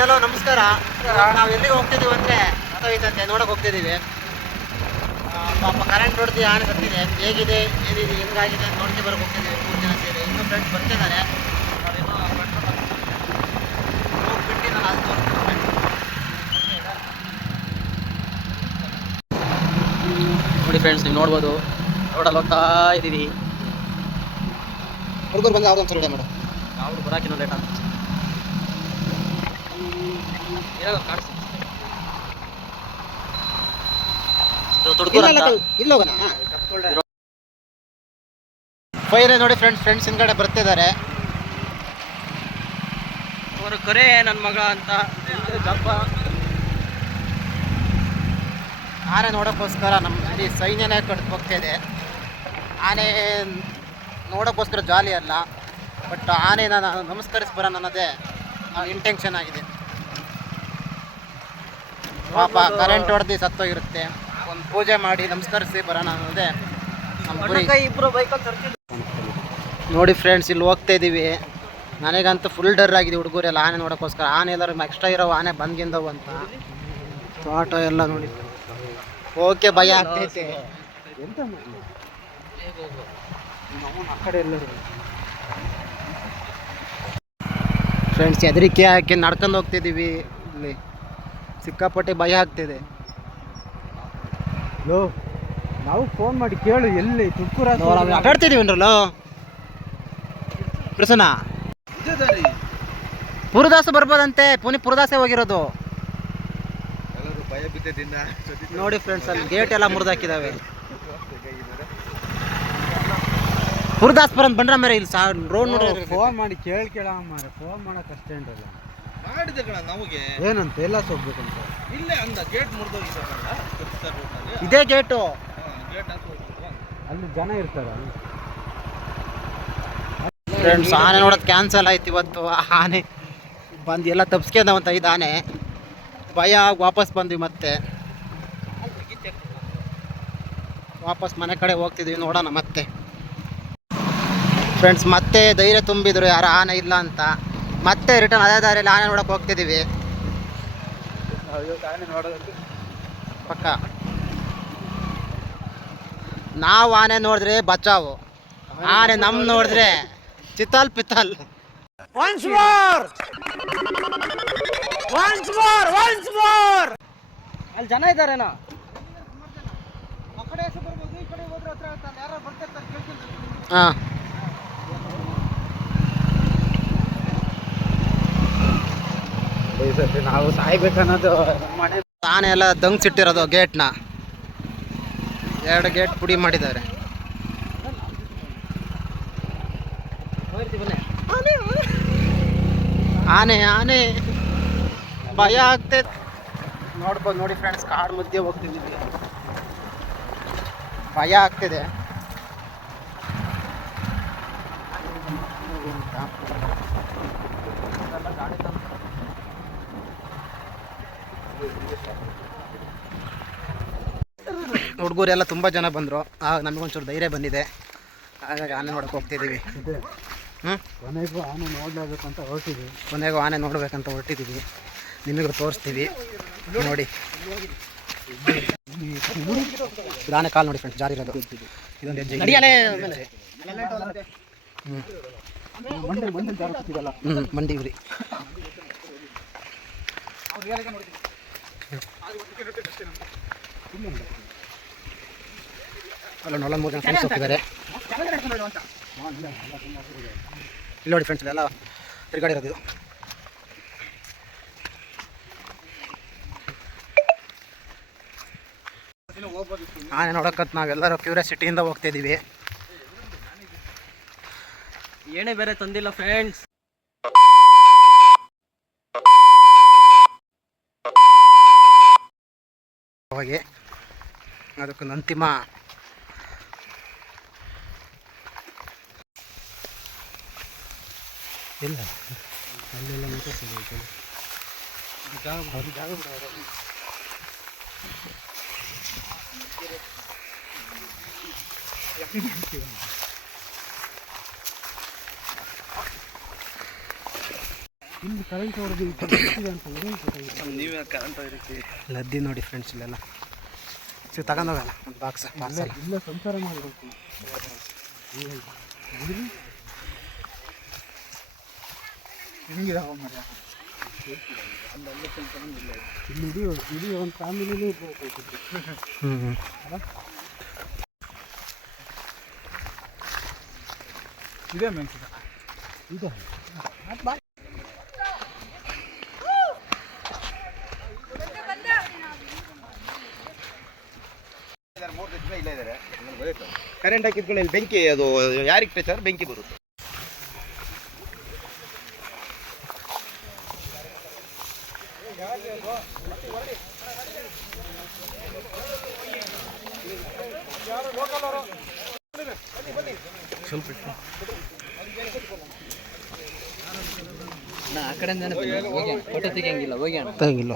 Hello ನಮಸ್ಕಾರ. ನಾವು ಎಲ್ಲಿಗೆ ಹೋಗ್ತಿದ್ದೀವಿ ಅಂದರೆ ಐತಂತೆ ನೋಡೋಕೆ ಹೋಗ್ತಿದ್ದೀವಿ. ಪಾಪ ಕರೆಂಟ್ ಹೊಡೆದು ಆನೆ ಬರ್ತಿದೆ, ಹೇಗಿದೆ ಏನಿದೆ ಹೆಂಗಾಗಿದೆ ಅಂತ ನೋಡ್ಕೆ ಬರೋಕೆ ಹೋಗ್ತಿದ್ದೀವಿ 3 ಜನ ಸೇರಿ. ಇನ್ನೂ ಫ್ರೆಂಡ್ಸ್ ಬರ್ತಿದ್ದಾರೆ, ನಾವೇನೋ ಹೋಗ್ಬಿಟ್ಟು ನಾನು ಅದು ತೋರಿಸ್ತೀನಿ. ನೋಡಿ ಫ್ರೆಂಡ್ಸ್, ನೀವು ನೋಡ್ಬೋದು, ರೋಡಲ್ಲಿ ಹೋಗ್ತಾ ಇದ್ದೀವಿ. ಹುಡುಗರು ಬಂದು ಯಾವ್ದು ಒಂದು ಮಾಡು, ಯಾವ್ದು ಬರೋಕಿನ್ನೂ ಲೇಟ್ ಆಗ್ತದೆ. ಫೈರ್ ನೋಡಿ ಫ್ರೆಂಡ್ಸ್ ಹಿಂದ್ಗಡೆ ಬರ್ತಿದ್ದಾರೆ. ಅವರು ಕರೆ ನನ್ನ ಮಗ ಅಂತ ಜಪ್ಪ ಆನೆ ನೋಡೋಕ್ಕೋಸ್ಕರ ನಮ್ಮ ಇಲ್ಲಿ ಸೈನ್ಯನೇ ಕಡ್ದು ಹೋಗ್ತಾಯಿದೆ. ಆನೆ ನೋಡೋಕ್ಕೋಸ್ಕರ ಜಾಲಿ ಅಲ್ಲ, ಬಟ್ ಆನೆನ ನಾನು ನಮಸ್ಕರಿಸಿ ಬರೋಣ ಅನ್ನೋದೇ ಇಂಟೆನ್ಷನ್ ಆಗಿದೆ. ಪಾಪ ಕರೆಂಟ್ ಹೊಡೆದು ಸತ್ತೋಗಿರುತ್ತೆ, ಒಂದು ಪೂಜೆ ಮಾಡಿ ನಮಸ್ಕರಿಸಿ ಬರೋಣ ಅನ್ನೋದೇ ನಮ್ಮ ಗುರಿ. ನೋಡಿ ಫ್ರೆಂಡ್ಸ್, ಇಲ್ಲಿ ಹೋಗ್ತಾ ಇದ್ದೀವಿ. ನನಗಂತೂ ಫುಲ್ ಡರ್ ಆಗಿದೆ ಹುಡುಗರೆಲ್ಲ ಆನೆ ನೋಡೋಕ್ಕೋಸ್ಕರ. ಆನೆ ಎಲ್ಲರೂ ಎಕ್ಸ್ಟ್ರಾ ಇರೋ ಆನೆ ಬಂದ್ಗಿಂದವು ಅಂತ ತೋಟ ಎಲ್ಲ ನೋಡಿ ಓಕೆ ಭಯ ಆಗ್ತೈತೆ. ಫ್ರೆಂಡ್ಸ್, ಹೆದರಿಕೆ ಹಾಕಿ ನಡ್ಕೊಂಡು ಹೋಗ್ತಿದ್ದೀವಿ. ಇಲ್ಲಿ ಸಿಕ್ಕಾಪಟ್ಟೆ ಭಯ ಆಗ್ತಿದೆ. ನಾವು ಫೋನ್ ಮಾಡಿ ಕೇಳು, ಎಲ್ಲಿ ತುಮಕೂರು ಆಟಾಡ್ತಿದ್ದೀವನ್ರಲ್ಲ ಪ್ರಸನ್ನ ಪುರದಾಸ ಬರ್ಬೋದಂತೆ. ಪುರದಾಸೆ ಹೋಗಿರೋದು ನೋಡಿ ಫ್ರೆಂಡ್ಸ್. ಅಲ್ಲಿ ಗೇಟ್ ಎಲ್ಲ ಮುರಿದಾಕಿದಾವೆ. ಪುರದಾಸ್ಪುರ ಅಂತ ಬಂದ್ರ ಮೇರೆ ಇಲ್ಲಿ ರೋಡ್ ನೋಡಿ ಫೋನ್ ಮಾಡಿ ಕೇಳ ಮಾರೆ. ಫೋನ್ ಮಾಡಕ್ ಅಷ್ಟೇ ಏನ್ರಲ್ಲ ಮಾಡಿದೆ ಕಣ ನಮಗೆ ಏನಂತ ಎಲ್ಲ ಹೋಗ್ಬೇಕಂತ ಇಲ್ಲೇ ಅಂದ ಗೇಟ್ ಮುರಿದೋಗಿದೆ. ಇದೇ ಗೇಟು, ಅಲ್ಲಿ ಜನ ಇರ್ತಾರೆ. ಫ್ರೆಂಡ್ಸ್, ಆನೆ ನೋಡೋದು ಕ್ಯಾನ್ಸಲ್ ಆಯ್ತು ಇವತ್ತು. ಆನೆ ಬಂದು ಎಲ್ಲ ತಪ್ಸ್ಕೊಂಡವಂತ ಇದು ಆನೆ. ಭಯ ವಾಪಸ್ ಬಂದ್ವಿ, ಮತ್ತೆ ವಾಪಸ್ ಮನೆ ಕಡೆ ಹೋಗ್ತಿದ್ವಿ. ನೋಡೋಣ ಮತ್ತೆ ಫ್ರೆಂಡ್ಸ್. ಮತ್ತೆ ಧೈರ್ಯ ತುಂಬಿದ್ರು ಯಾರು ಆನೆ ಇಲ್ಲ ಅಂತ. ಮತ್ತೆ ರಿಟರ್ನ್ ಅದೇ ದಾರಿಯಲ್ಲಿ ಆನೆ ನೋಡೋಕೆ ಹೋಗ್ತಿದ್ದೀವಿ ಪಕ್ಕ. ನಾವು ಆನೆ ನೋಡಿದ್ರೆ ಬಚಾವು, ಆನೆ ನಮ್ ನೋಡಿದ್ರೆ ಚಿತ್ತಲ್ ಪಿತ್ತಲ್. ಅಲ್ಲಿ ಜನ ಇದ್ದಾರೇನಾ? ಹಾಂ, ನಾವು ಸಾಯ್ಬೇಕನ್ನೋದು ಆನೆ ಎಲ್ಲ ದಂಗ್ಸಿಟ್ಟಿರೋದು ಗೇಟ್ನ. 2 ಗೇಟ್ ಪುಡಿ ಮಾಡಿದ್ದಾರೆ. ಆನೆ ಆನೆ ಭಯ ಆಗ್ತೈತೆ. ನೋಡ್ಬೋದು ನೋಡಿ ಫ್ರೆಂಡ್ಸ್, ಕಾಡು ಮಧ್ಯೆ ಹೋಗ್ತಿದ್ದೀವಿ, ಭಯ ಆಗ್ತಿದೆ. ಹುಡುಗರೆಲ್ಲ ತುಂಬ ಜನ ಬಂದರು. ನಮಗೊಂಚೂರು ಧೈರ್ಯ ಬಂದಿದೆ, ಹಾಗಾಗಿ ಆನೆ ನೋಡೋಕೆ ಹೋಗ್ತಿದ್ದೀವಿ. ಕೊನೆಗೂ ಆನೆ ನೋಡಲೇಬೇಕಂತ ಹೊರಟಿದ್ವಿ. ಕೊನೆಗೂ ಆನೆ ನೋಡ್ಬೇಕಂತ ಹೊರಟಿದ್ದೀವಿ. ನಿಮಗೂ ತೋರಿಸ್ತೀವಿ ನೋಡಿ. ಆನೆ ಕಾಲು ನೋಡಿ ಫ್ರೆಂಡ್ಸ್, ಜಾರಿ ಇರೋದು ಇದೊಂದು ಹೆಜ್ಜೆ. ಮಂಡಿ ಇವ್ರಿ ಅಲ್ಲ 43 ಜನ ಫ್ರೆಂಡ್ಸ್ ಹೋಗ್ತಿದ್ದಾರೆ. ಇಲ್ಲಿ ನೋಡಿ ಫ್ರೆಂಡ್ಸ್, ಎಲ್ಲ ತಿರುಗಾಡಿರೋದು ಇದು. ಆನೆ ನೋಡೋಕತ್ ನಾವೆಲ್ಲರೂ ಕ್ಯೂರಿಯಾಸಿಟಿಯಿಂದ ಹೋಗ್ತಿದ್ದೀವಿ. ಏನೇ ಬೇರೆ ತಂದಿಲ್ಲ ಫ್ರೆಂಡ್ಸ್. ಅವಾಗೆ ಅದಕ್ಕೊಂದು ಅಂತಿಮ ಇಲ್ಲ ಅಲ್ಲೆಲ್ಲ ಮಾತಾಡ್ತಿದ್ದೀವಿ. ಜಾಗ ಬಿಡೋರು ಇಲ್ಲಿ ಕರೆಂಟ್ ಹೊಡೆದು ಅಂತ ನೀವೇ ಕರೆಂಟ್ ಇರ್ತೀವಿ. ಲದ್ದಿ ನೋಡಿ ಫ್ರೆಂಡ್ಸ್ ಇಲ್ಲೆಲ್ಲ ತಗೊಂಡೋಗಲ್ಲ ಒಂದು ಬಾಕ್ಸ್ ಇಲ್ಲ ಸಂಸಾರ ಮಾಡಬೇಕು. ಹಿಂಗಿದಾವ ಮರ ಇಲ್ಲಿ ಇಡೀ ಒಂದು ಫ್ಯಾಮಿಲಿನೂ ಇದೇ ಮೆಣಸಿನ ಇದೆ. ಕರೆಂಟ್ ಹಾಕಿದ್ಕೊಂಡು ಇಲ್ಲಿ ಬೆಂಕಿ ಅದು ಯಾರಿಗೆ ಟಚ್ ಬೆಂಕಿ ಬರುತ್ತೆ. ಸ್ವಲ್ಪ ಆ ಕಡೆಯಿಂದ ಫೋಟೋ ತೆಗಿಯಂಗಿಲ್ಲ ಹೋಗಿ ತೆಗಿಲ್ಲ.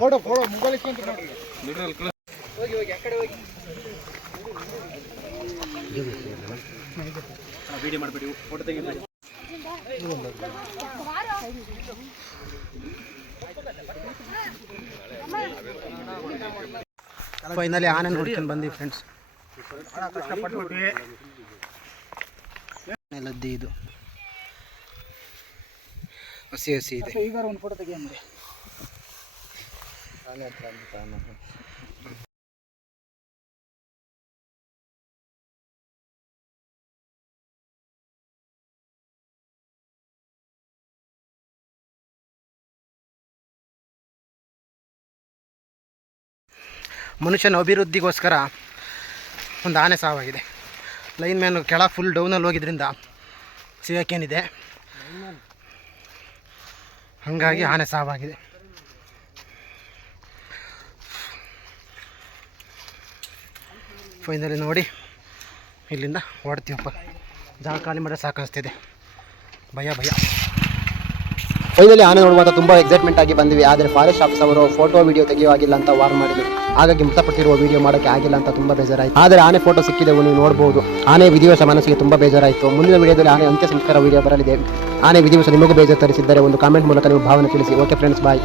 ವಿಡಿಯೋ ಮಾಡಬೇಡಿ, ಫೋಟೋ ತೆಗಿಬೇಡಿ. ಫೈನಲಿ ಆನೆ ನೋಡ್ಕೊಂಡು ಬಂದ್ವಿ ಫ್ರೆಂಡ್ಸ್. ಲದ್ದಿ ಇದು ಹಸಿ ಹಸಿ ಇದೆ. ಈಗ ಒಂದು ಫೋಟೋ ತೆಗಿಯಂದ್ರೆ ಮನುಷ್ಯನ ಅಭಿವೃದ್ಧಿಗೋಸ್ಕರ ಒಂದು ಆನೆ ಸಾವಾಗಿದೆ. ಲೈನ್ ಮ್ಯಾನ್ ಕೆಳಗೆ ಫುಲ್ ಡೌನಲ್ಲಿ ಹೋಗಿದ್ರಿಂದ ಸಿಗಕ್ಕೇನಿದೆ, ಹಾಗಾಗಿ ಆನೆ ಸಾವಾಗಿದೆ. ಫೈನಲಿ ನೋಡಿ ಇಲ್ಲಿಂದ ಹೊಡ್ತೀವಪ್ಪ. ಜಾಗ ಖಾಲಿ ಮಾಡಿ ಸಾಕನಿಸ್ತಿದೆ. ಭಯ ಭಯ. ಫೈನಲಿ ಆನೆ ನೋಡುವಾಗ ತುಂಬ ಎಕ್ಸೈಟ್ಮೆಂಟ್ ಆಗಿ ಬಂದ್ವಿ. ಆದರೆ ಫಾರೆಸ್ಟ್ ಆಫೀಸ್ ಅವರು ಫೋಟೋ ವಿಡಿಯೋ ತೆಗೆಯುವಾಗಿಲ್ಲ ಅಂತ ವಾರ್ನ್ ಮಾಡಿದ್ರು. ಹಾಗಾಗಿ ಮೃತಪಟ್ಟಿರುವ ವಿಡಿಯೋ ಮಾಡೋಕ್ಕೆ ಆಗಿಲ್ಲ ಅಂತ ತುಂಬ ಬೇಜಾರಾಯಿತು. ಆದರೆ ಆನೆ ಫೋಟೋ ಸಿಕ್ಕಿದೆವು, ನೀವು ನೋಡಬಹುದು. ಆನೆ ವಿಧಿವಶ ಮನಸ್ಸಿಗೆ ತುಂಬ ಬೇಜಾರಾಯಿತು. ಮುಂದಿನ ವಿಡಿಯೋದಲ್ಲಿ ಆನೆ ಅಂತ್ಯ ಸಂಸ್ಕಾರ ವಿಡಿಯೋ ಬರಲಿದೆ. ಆನೆ ವಿಧಿವಶ ನಿಮಗೂ ಬೇಜಾರು ತರಿಸಿದ್ದರೆ ಒಂದು ಕಾಮೆಂಟ್ ಮೂಲಕ ನೀವು ಭಾವನೆ ತಿಳಿಸಿ. ಓಕೆ ಫ್ರೆಂಡ್ಸ್, ಬಾಯ್.